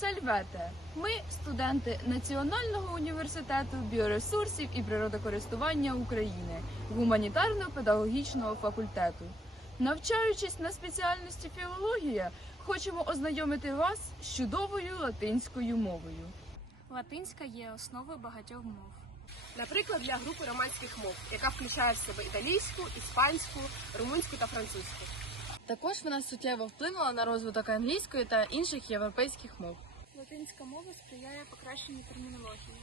Сальвете. Ми студенти Національного університету біоресурсів і природокористування України гуманітарно-педагогічного факультету. Навчаючись на спеціальності філологія, хочемо ознайомити вас з чудовою латинською мовою. Латинська є основою багатьох мов. Наприклад, для групи романських мов, яка включає в себе італійську, іспанську, румунську та французьку. Також вона суттєво вплинула на розвиток англійської та інших європейських мов. Латинська мова сприяє покращенню термінології.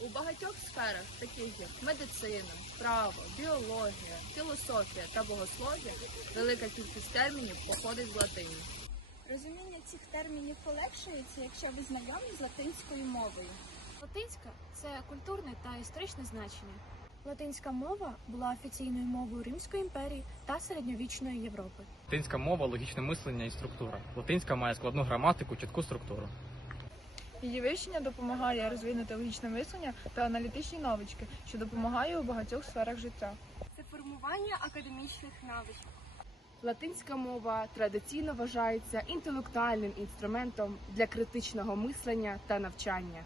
У багатьох сферах, таких як медицина, право, біологія, філософія та богослов'я, велика кількість термінів походить з латині. Розуміння цих термінів полегшується, якщо ви знайомі з латинською мовою. Латинська це культурне та історичне значення. Латинська мова була офіційною мовою Римської імперії та середньовічної Європи. Латинська мова логічне мислення і структура. Латинська має складну граматику, чітку структуру. Її вивчення допомагає розвинути логічне мислення та аналітичні навички, що допомагає у багатьох сферах життя. Це формування академічних навичок. Латинська мова традиційно вважається інтелектуальним інструментом для критичного мислення та навчання.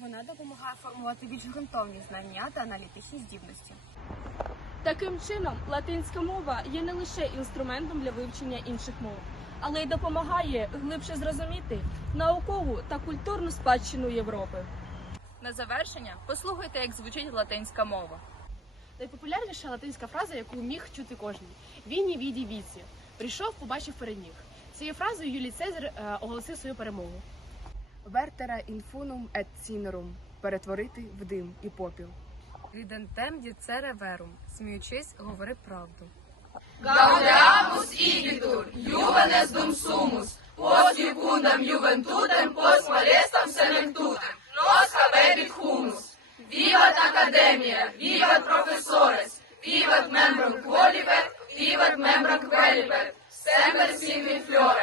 Вона допомагає формувати більш ґрунтовні знання та аналітичні здібності. Таким чином, латинська мова є не лише інструментом для вивчення інших мов, але й допомагає глибше зрозуміти наукову та культурну спадщину Європи. На завершення послухайте, як звучить латинська мова. Найпопулярніша латинська фраза, яку міг чути кожен Віні віді віці. Прийшов, побачив переміг. Цією фразою Юлій Цезар е, оголосив свою перемогу. Вертера інфунум ет цінерум перетворити в дим і попіл. Рідентем діцере верум. Сміючись, говори правду. Gaudeamus igitur, juvenes dum sumus, post jucundam juventutem, post malestam senectutem, nos habebit humus. Vivat Academia, vivat professores, vivat membrum quolibet, vivat membrum qualibet, semper simi flore.